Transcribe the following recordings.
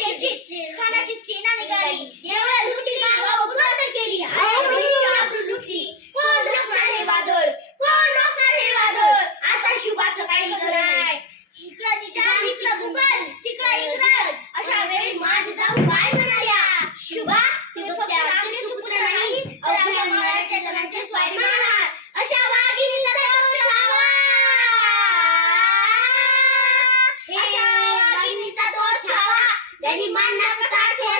तर त्याची खानाची सेना निघाली. देवळा लुटली. गावा उद्ध्वस्त केली. आई बहिणीची आबरू लुटली. कोण रोखणार हे वादळ? कोण रोखणार हे वादळ? आता शुभाचं काही खरं नाही. इकडं तिच्या इकडं मुघल तिकडं इंग्रज. अशा वेळी माझे जाऊ काय म्हणाल्या? शुभा तुम्ही फक्त आमचे सुपुत्र नाही अवघ्या मराठ्या जणांचे स्वाभिमान छावा त्यांनी मांडा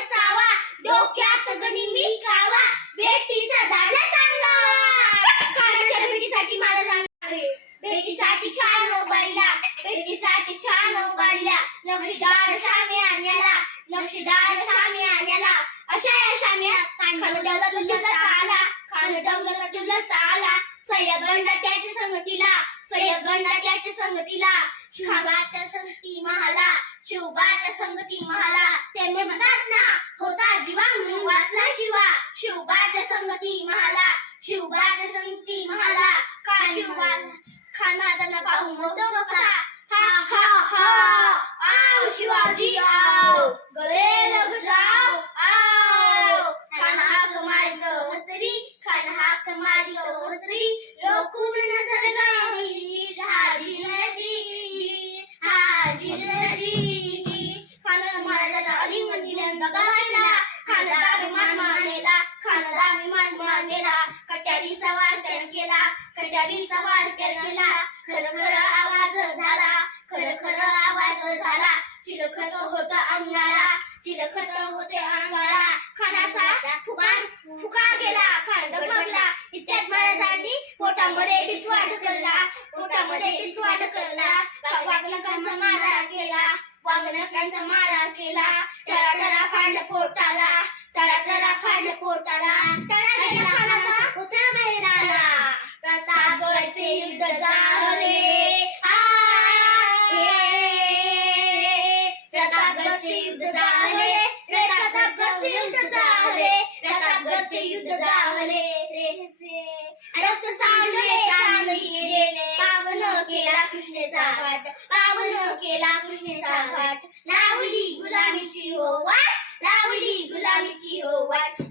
चावा. डोक्यात गणी मी बेटीचा भेटीचा झाला सांगावा. खाण्याच्या भेटीसाठी मला झाला भेटीसाठी छान उभारल्या भेटीसाठी छान उभारल्या नक्षीदार शामी आणला. नक्षीदार शामी आणला. अशा या शामी खान दौलत तुझ्या आला खान दौलत तुझ्या आला सय्यद बंडा त्याच्या संगतीला. सय्यद बंडा त्याच्या संगतीला. शिवबाच्या शिवबाच्या संगती महाला त्यांनी म्हणतात ना होता जीवा म्हणून वाचला शिवा शिवबाच्या संगती महाला शिवबाच्या संगती महाला का शिवबा खान महाराजांना पाहून मोठं कसा? हा हा हा. आओ शिवाजी आओ. गळे लग जाओ आओ. खान हाक मारितो हसरी खान हाक मारितो हसरी रोकून नजर गावी हाजी जी हाजी आलिंगन दिल्यानं दगा दिला खान दाभिमान मानेला खानदा विमान मानेला कट्यारीचा वार त्यानं केला कट्यारीचा वार त्यानं केला खर खर आवाज झाला खर खर आवाज झाला चिलखत होत अंगाला चिलखत होते अंगाला खानाचा फुकान फुका गेला खान डगमगला इत्यात महाराजांनी पोटामध्ये बिचवा करला पोटामध्ये बिचवा करला वागणकांचा मारा केला वागणकांचा मारा केला फाडलं पोटाला तरा तरा फाडलं पोटाला तडा गेला खानाचा पुतळा बाहेर आला. प्रतापगडचे युद्ध झाले आ. प्रतापगडचे युद्ध झाले रे प्रतापगडचे युद्ध झाले प्रतापगडचे युद्ध झाले रे रे. रक्त सांडले प्राण गेले. पावन केला कृष्णेचा घाट. पावन केला कृष्णेचा घाट. लावली गुलामीची हो will eat gulani chiro.